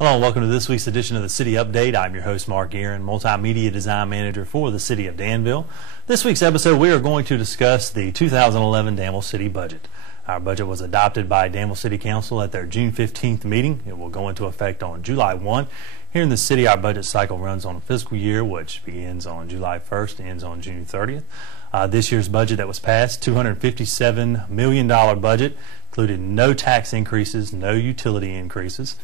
Hello and welcome to this week's edition of the City Update. I'm your host, Mark Aaron, Multimedia Design Manager for the City of Danville. This week's episode, we are going to discuss the 2011 Danville City budget. Our budget was adopted by Danville City Council at their June 15th meeting. It will go into effect on July 1. Here in the city, our budget cycle runs on a fiscal year, which begins on July 1st and ends on June 30th. This year's budget that was passed, $257 million budget, included no tax increases, no utility increases.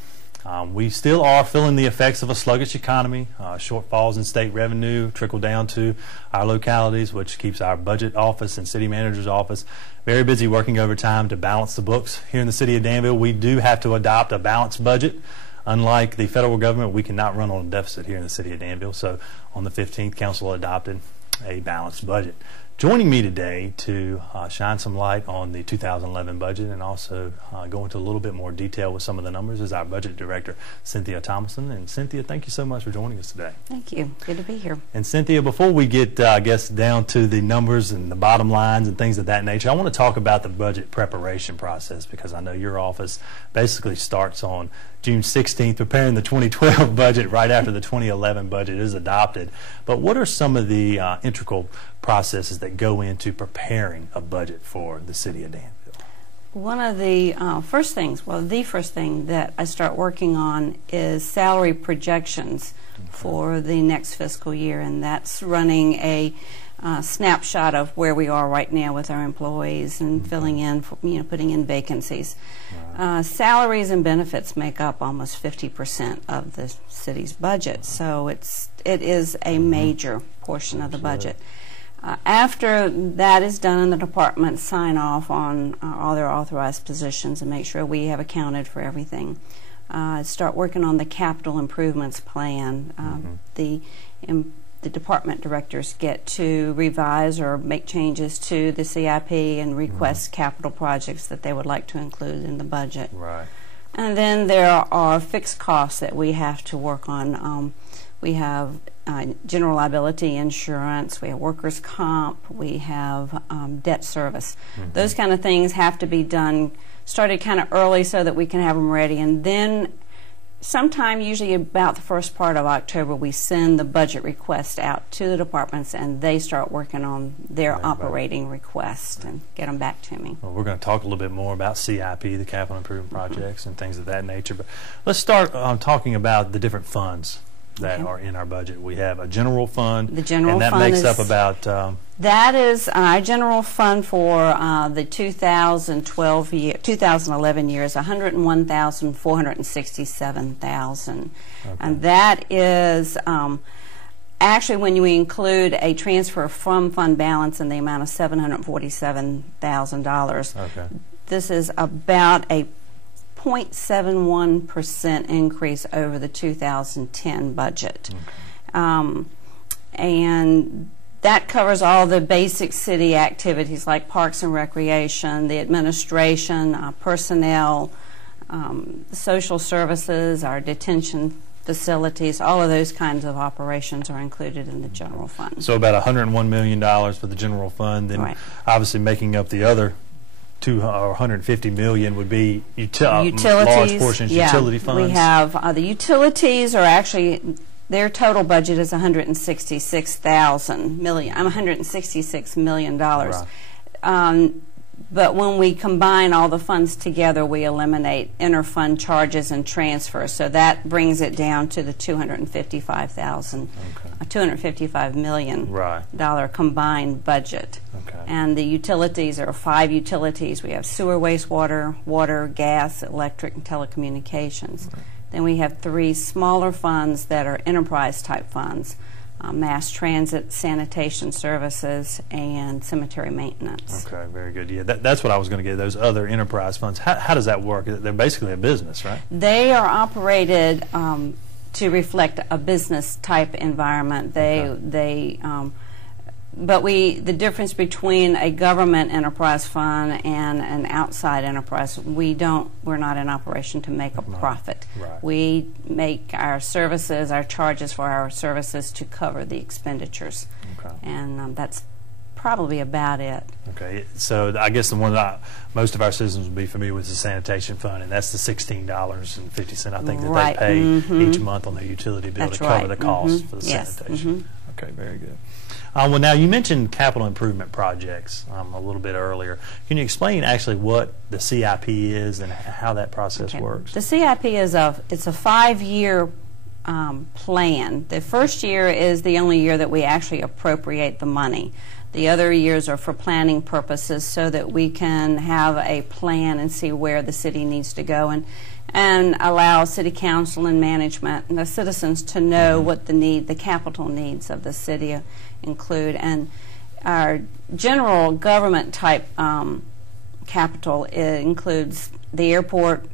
We still are feeling the effects of a sluggish economy. Shortfalls in state revenue trickle down to our localities, which keeps our budget office and city manager's office very busy working overtime to balance the books. Here in the city of Danville, we do have to adopt a balanced budget. Unlike the federal government, we cannot run on a deficit here in the city of Danville. So on the 15th, council adopted a balanced budget. Joining me today to shine some light on the 2011 budget and also go into a little bit more detail with some of the numbers is our budget director, Cynthia Thomason. And Cynthia, thank you so much for joining us today. Thank you. Good to be here. And Cynthia, before we get, I guess, down to the numbers and the bottom lines and things of that nature, I want to talk about the budget preparation process because I know your office basically starts on June 16th, preparing the 2012 budget right after the 2011 budget is adopted. But what are some of the integral processes that go into preparing a budget for the city of Danville? One of the first thing that I start working on is salary projections for the next fiscal year, and that's running a snapshot of where we are right now with our employees and filling in, putting in vacancies. Right. Salaries and benefits make up almost 50% of the city's budget, so it is a major portion of the budget. After that is done and the departments sign off on all their authorized positions and make sure we have accounted for everything, start working on the capital improvements plan. The department directors get to revise or make changes to the CIP and request capital projects that they would like to include in the budget. Right. And then there are fixed costs that we have to work on. We have general liability insurance, we have workers' comp, we have debt service. Those kind of things have to be done, started kind of early so that we can have them ready. And then sometime, usually about the first part of October, we send the budget request out to the departments and they start working on their operating request and get them back to me. Well, we're going to talk a little bit more about CIP, the capital improvement projects and things of that nature. But let's start talking about the different funds that are in our budget. We have a general fund, the general and that makes up about... that is our general fund for the 2011 year is $101,467,000. And that is actually when we include a transfer from fund balance in the amount of $747,000. Okay. This is about a 0.71% increase over the 2010 budget. Okay. And that covers all the basic city activities like parks and recreation, the administration, personnel, social services, our detention facilities, all of those kinds of operations are included in the general fund. So about $101 million for the general fund, then obviously making up the other $150 million would be utilities. Large portions, utility funds. We have the utilities are actually, their total budget is $166 million. Right. But when we combine all the funds together, we eliminate inter-fund charges and transfers. So that brings it down to the $255 million combined budget. Okay. And the utilities are 5 utilities. We have sewer, wastewater, water, gas, electric, and telecommunications. Right. Then we have 3 smaller funds that are enterprise-type funds. Mass transit, sanitation services, and cemetery maintenance. Okay, very good. Yeah, that's what I was going to get, those other enterprise funds. How does that work? They're basically a business, right? They are operated to reflect a business-type environment. But the difference between a government enterprise fund and an outside enterprise, we're not in operation to make a profit. Right. We make our services, our charges for our services to cover the expenditures. Okay. And that's probably about it. Okay, so I guess the one that most of our citizens will be familiar with is the sanitation fund, and that's the $16.50 I think that Right. they pay each month on their utility bill That's to cover right. the cost for the Yes. sanitation. Okay, very good. Well, now you mentioned capital improvement projects a little bit earlier. Can you explain actually what the CIP is and how that process works? The CIP is it's a 5-year plan. The first year is the only year that we actually appropriate the money. The other years are for planning purposes so that we can have a plan and see where the city needs to go and allow city council and management and the citizens to know what the capital needs of the city include. And our general government type capital includes the airport,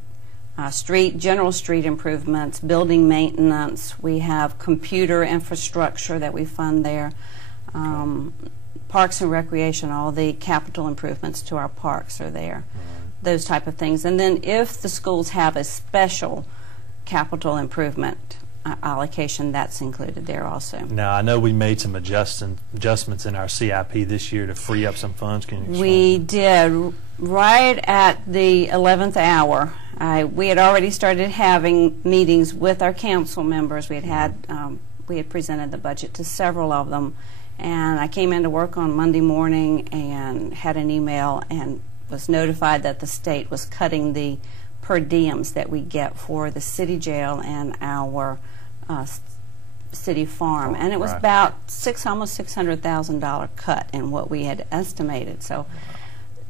general street improvements, building maintenance. We have computer infrastructure that we fund there. Parks and recreation, all the capital improvements to our parks are there. Those type of things. And then if the schools have a special capital improvement allocation, that's included there also. Now, I know we made some adjustments in our CIP this year to free up some funds. Can you explain? We did. Right at the 11th hour, we had already started having meetings with our council members. We had presented the budget to several of them. And I came into work on Monday morning and had an email and was notified that the state was cutting the per diems that we get for the city jail and our city farm. And it was about almost $600,000 cut in what we had estimated. So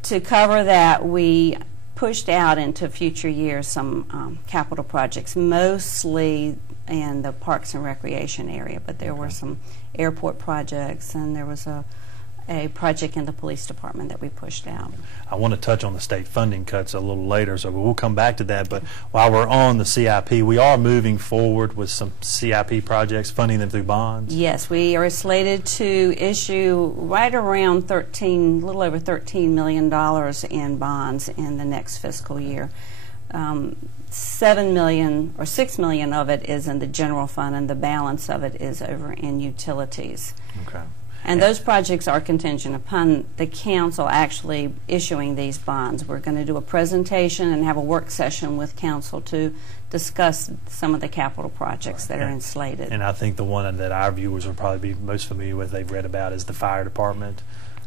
to cover that, we pushed out into future years some capital projects, mostly in the Parks and Recreation area, but there were some airport projects, and there was a project in the police department that we pushed out. I want to touch on the state funding cuts a little later, so we'll come back to that. But while we're on the CIP, we are moving forward with some CIP projects, funding them through bonds. Yes, we are slated to issue right around a little over $13 million in bonds in the next fiscal year. $7 million or $6 million of it is in the general fund, and the balance of it is over in utilities. Okay. And those projects are contingent upon the council actually issuing these bonds. We're going to do a presentation and have a work session with council to discuss some of the capital projects that are slated. And I think the one that our viewers will probably be most familiar with, they've read about, is the fire department.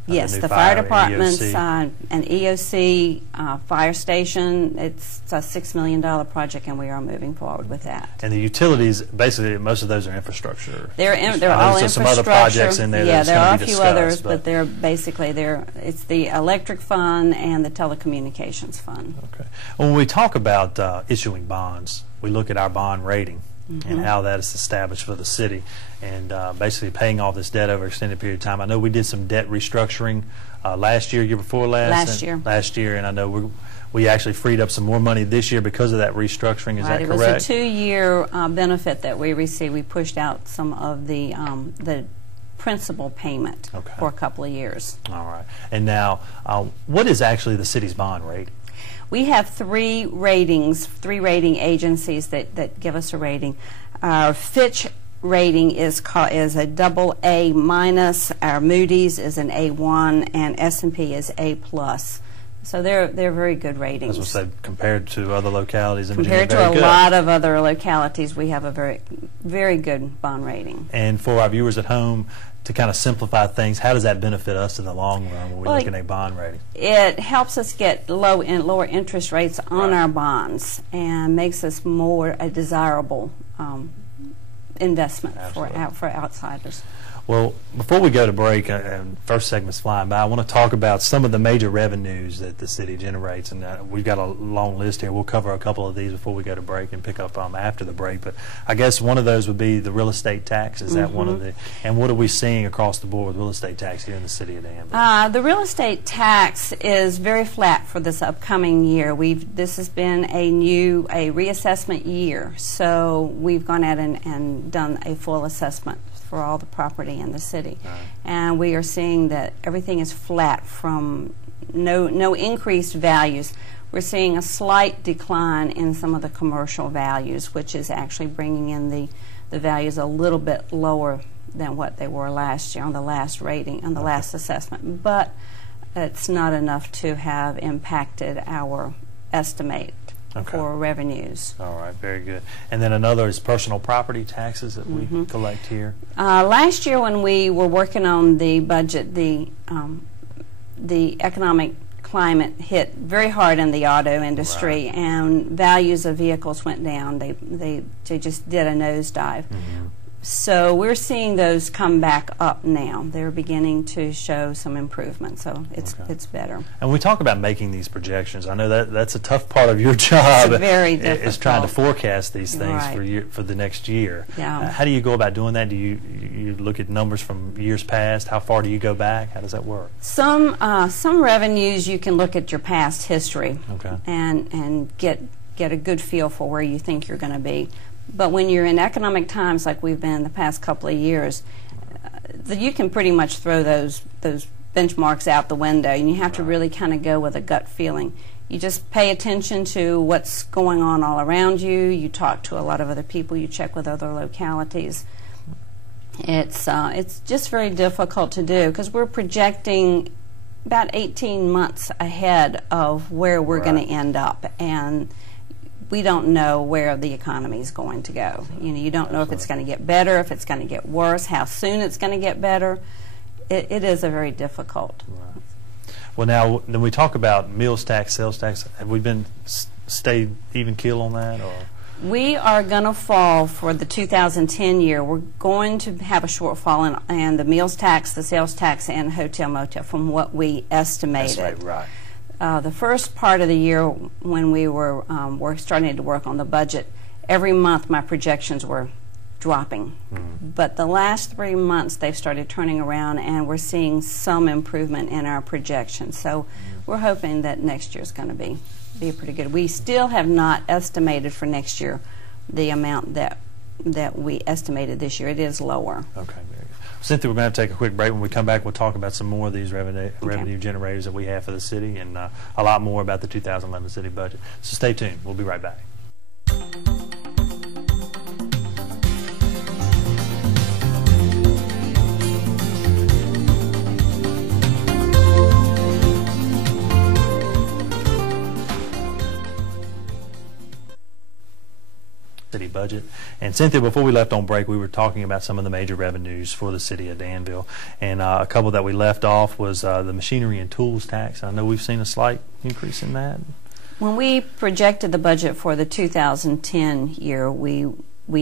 Yes, the fire department's an EOC fire station. It's a $6 million project, and we are moving forward with that. And the utilities, basically, most of those are infrastructure. They're all infrastructure. Some other projects in there. Yeah, there are a few discussed, others, but they're basically it's the electric fund and the telecommunications fund. Okay. When we talk about issuing bonds, we look at our bond rating. And how that is established for the city, and basically paying off this debt over an extended period of time. I know we did some debt restructuring last year, year before last. Last year, and I know we actually freed up some more money this year because of that restructuring. Is that correct? It was a 2-year benefit that we received. We pushed out some of the principal payment for a couple of years. All right. And now, what is actually the city's bond rate? We have three rating agencies that give us a rating. Our Fitch rating is a AA minus. Our Moody's is an A1, and S&P is A+. So they're very good ratings. As I said, compared to other localities in Virginia, compared to a lot of other localities, we have a very good bond rating. And for our viewers at home, to kind of simplify things, how does that benefit us in the long run when we're looking at a bond rating? It helps us get lower interest rates on our bonds and makes us more a desirable investment for outsiders. Well, before we go to break, and first segment's flying by, I want to talk about some of the major revenues that the city generates, and we've got a long list here. We'll cover a couple of these before we go to break and pick up after the break. But I guess one of those would be the real estate tax. Is that one of the? And what are we seeing across the board with real estate tax here in the city of Danville? The real estate tax is very flat for this upcoming year. This has been a reassessment year, so we've gone out and done a full assessment for all the property in the city. And we are seeing that everything is flat from no increased values. We're seeing a slight decline in some of the commercial values, which is actually bringing in the values a little bit lower than what they were last year on the last rating, on the last assessment. But it's not enough to have impacted our estimate for revenues. All right, very good. And then another is personal property taxes that we collect here. Last year when we were working on the budget, the economic climate hit very hard in the auto industry, and values of vehicles went down. They just did a nosedive. So we're seeing those come back up now. They're beginning to show some improvement, so it's better. And we talk about making these projections. I know that's a tough part of your job. It's very difficult. Is trying to forecast these things for the next year. Yeah. How do you go about doing that? Do you look at numbers from years past? How far do you go back? How does that work? Some revenues you can look at your past history and get a good feel for where you think you're going to be. But when you're in economic times like we've been the past couple of years, you can pretty much throw those benchmarks out the window, and you have to really kind of go with a gut feeling. You just pay attention to what's going on all around you. You talk to a lot of other people. You check with other localities. It's just very difficult to do because we're projecting about 18 months ahead of where we're going to end up, and we don't know where the economy is going to go. You don't know if it's going to get better, if it's going to get worse, how soon it's going to get better. It is a very difficult. Well, now, when we talk about meals tax, sales tax, have we stayed even keel on that? Or? We are going to fall for the 2010 year. We're going to have a shortfall in the meals tax, the sales tax, and hotel motel from what we estimated. That's right. The first part of the year when we were starting to work on the budget, every month my projections were dropping. But the last 3 months they've started turning around, and we're seeing some improvement in our projections. So we're hoping that next year is going to be pretty good. We still have not estimated for next year the amount that we estimated this year. It is lower. Okay. Cynthia, we're going to take a quick break. When we come back, we'll talk about some more of these revenue generators that we have for the city, and a lot more about the 2011 city budget. So stay tuned. We'll be right back. City budget. And Cynthia, before we left on break, we were talking about some of the major revenues for the city of Danville, and a couple that we left off was the machinery and tools tax. I know we've seen a slight increase in that. When we projected the budget for the 2010 year, we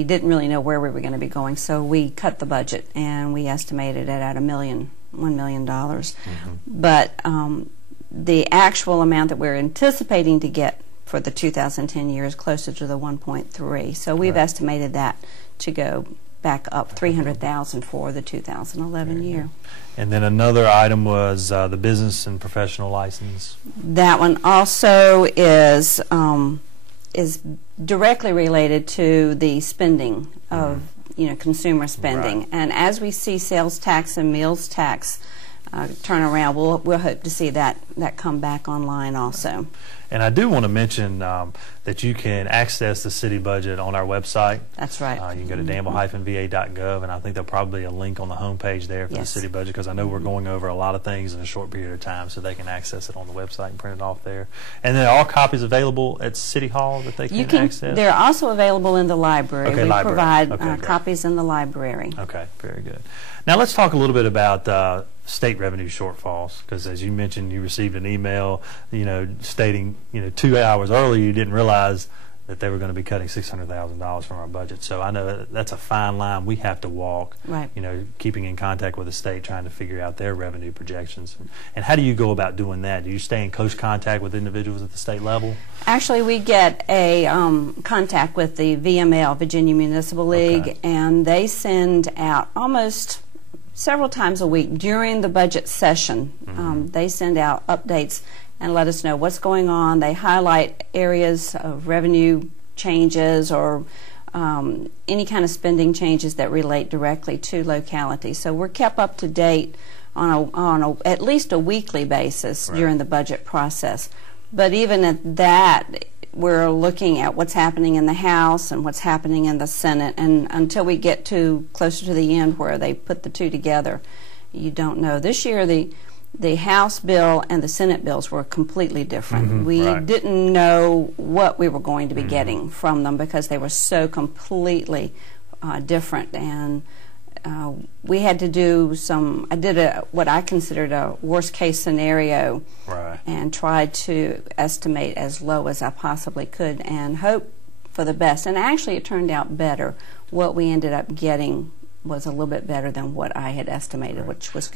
didn't really know where we were going to be going, so we cut the budget and we estimated it at $1 million. But the actual amount that we're anticipating to get for the 2010 year is closer to the 1.3. So we've estimated that to go back up $300,000 for the 2011 year. And then another item was the business and professional license. That one also is directly related to the spending of consumer spending. And as we see sales tax and meals tax turn around, we'll hope to see that come back online also. And I do want to mention that you can access the city budget on our website. That's right. You can go to danville-va.gov, and I think there'll probably be a link on the homepage there for the city budget, because I know we're going over a lot of things in a short period of time, so they can access it on the website and print it off there. And there are copies available at City Hall that they can access? They're also available in the library. Okay, we library. provide copies in the library. Okay, very good. Now let's talk a little bit about state revenue shortfalls, because as you mentioned, you received an email, stating, 2 hours earlier you didn't realize that they were going to be cutting $600,000 from our budget. So I know that's a fine line we have to walk, right. Keeping in contact with the state, trying to figure out their revenue projections. And how do you go about doing that? Do you stay in close contact with individuals at the state level? Actually, we get a contact with the VML, Virginia Municipal League, and they send out almost several times a week during the budget session. They send out updates and let us know what's going on. They highlight areas of revenue changes or any kind of spending changes that relate directly to localities. So we're kept up to date on at least a weekly basis during the budget process. But even at that, we're looking at what's happening in the House and what's happening in the Senate, and until we get to closer to the end where they put the two together, you don't know. This year the House bill and the Senate bills were completely different. We didn't know what we were going to be getting from them because they were so completely different, and we had to do some, I did what I considered a worst case scenario, and tried to estimate as low as I possibly could and hope for the best. And actually it turned out better. What we ended up getting was a little bit better than what I had estimated, which was good.